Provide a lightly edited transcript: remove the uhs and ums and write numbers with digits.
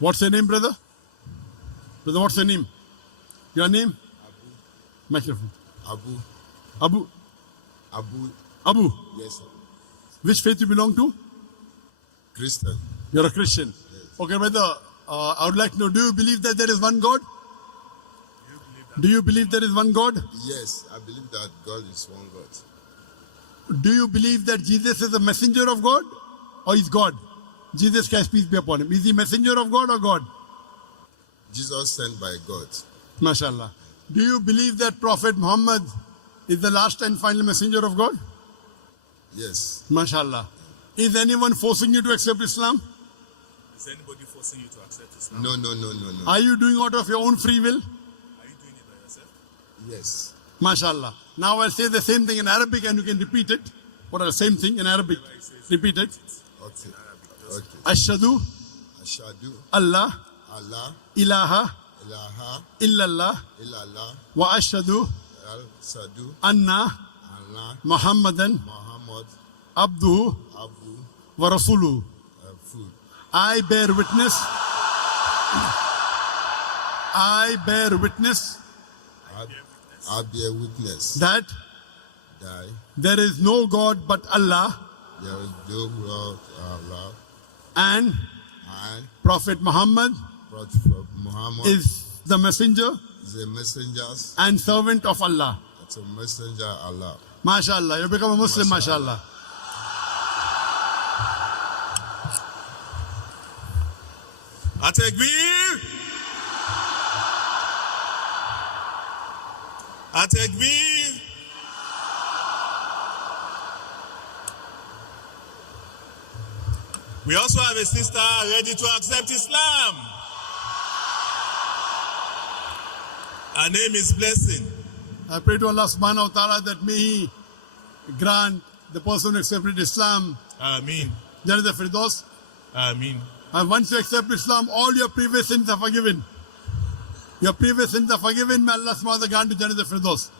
What's your name, brother? Brother, what's your name? Your name? Abu. Microphone. Abu. Abu. Abu. Abu. Yes, sir. Which faith you belong to? Christian. You're a Christian. Okay, brother. I would like to know, do you believe that there is one God? Do you believe there is one God? Yes, I believe that God is one God. Do you believe that Jesus is a messenger of God or is God? Jesus Christ, peace be upon him. Is he messenger of God or God? Jesus sent by God. MashaAllah. Do you believe that Prophet Muhammad is the last and final messenger of God? Yes. MashaAllah. Is anyone forcing you to accept Islam? Is anybody forcing you to accept Islam? No. Are you doing out of your own free will? Are you doing it by yourself? Yes. MashaAllah. Now I'll say the same thing in Arabic and you can repeat it. What are the same thing in Arabic? Repeat it. Okay. Okay. Ashhadu Ashhadu Allah Allah ilaha ilaha illallah illallah wa ashhadu al sadu anna Allah Muhammadan Muhammad abduhu Abu wa rasuluhu. Food. I bear witness. I bear witness I bear witness that that there is no God but Allah there is no God Allah and and Prophet Muhammad Prophet Muhammad is the messenger is a messenger. and servant of Allah. It's a messenger Allah. MashaAllah. You become a Muslim, MashaAllah. Atekbir! Atekbir! We also have a sister ready to accept Islam. Her name is Blessing. I pray to Allah subhanahu wa ta'ala that may He grant the person who accepted Islam Ameen. Jannat al-Firdaus. Ameen. And once you accept Islam, all your previous sins are forgiven. Your previous sins are forgiven. May Allah subhanahu wa ta'ala grant you Jannat al-Firdaus.